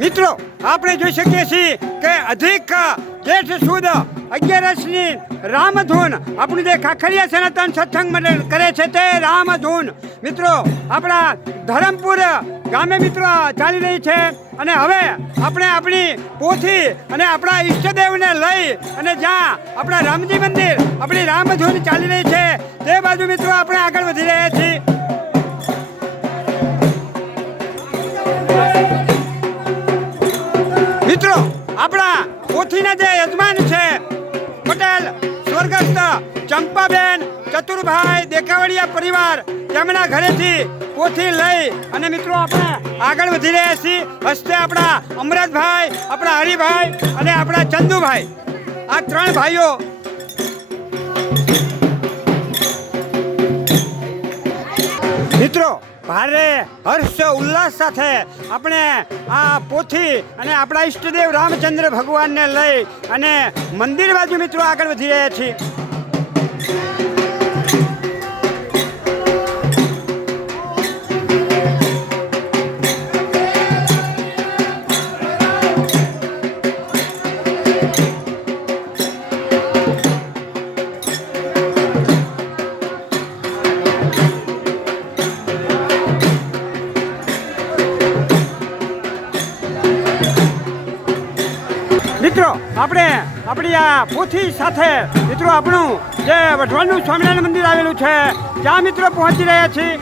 મિત્રો આપણે જોઈ શકીએ છીએ કે અધિક જેઠ સુદ 11ની રામધૂન આપણું જે ખાખરિયા સનાતન સત્સંગ મંડળ કરે છે તે રામધૂન મિત્રો આપણા ધરમપુર ગામે મિત્રો ચાલી રહી છે અને હવે આપણે આપણી પોથી અને આપણા ઈષ્ટદેવને લઈ અને જ્યાં આપણા રામજી મંદિર આપણી રામધૂન ચાલી રહી છે તે બાજુ મિત્રો આપણે આગળ વધી રહ્યા છીએ. મિત્રો આપણા પોથીના જે યજમાન છે પટેલ સ્વર્ગસ્થ ચંપાબેન ચતુરભાઈ દેખાવડિયા પરિવાર તેમના ઘરેથી પોથી લઈ અને મિત્રો આપણે આગળ વધી રહ્યા છીએ. હસ્તે આપણા અમરતભાઈ, આપણા હરિભાઈ અને આપણા ચંદુભાઈ, આ ત્રણ ભાઈઓ મિત્રો ભારે હર્ષ ઉલ્લાસ સાથે આપણે આ પોથી અને આપણા ઈષ્ટદેવ રામચંદ્ર ભગવાનને લઈ અને મંદિર બાજુ મિત્રો આગળ વધી રહ્યા છીએ. મિત્રો આપણે આપણી આ પોથી સાથે મિત્રો આપણું જે વઢવાણનું સ્વામિનારાયણ મંદિર આવેલું છે ત્યાં મિત્રો પહોંચી રહ્યા છીએ.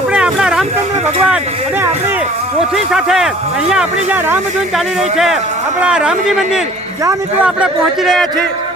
આપણે આપણા રામચંદ્ર ભગવાન અને આપણી પોથી સાથે અહીંયા આપણી જ્યાં રામધૂન ચાલી રહી છે આપણા રામજી મંદિર ત્યાં મિત્રો આપણે પહોંચી રહ્યા છીએ.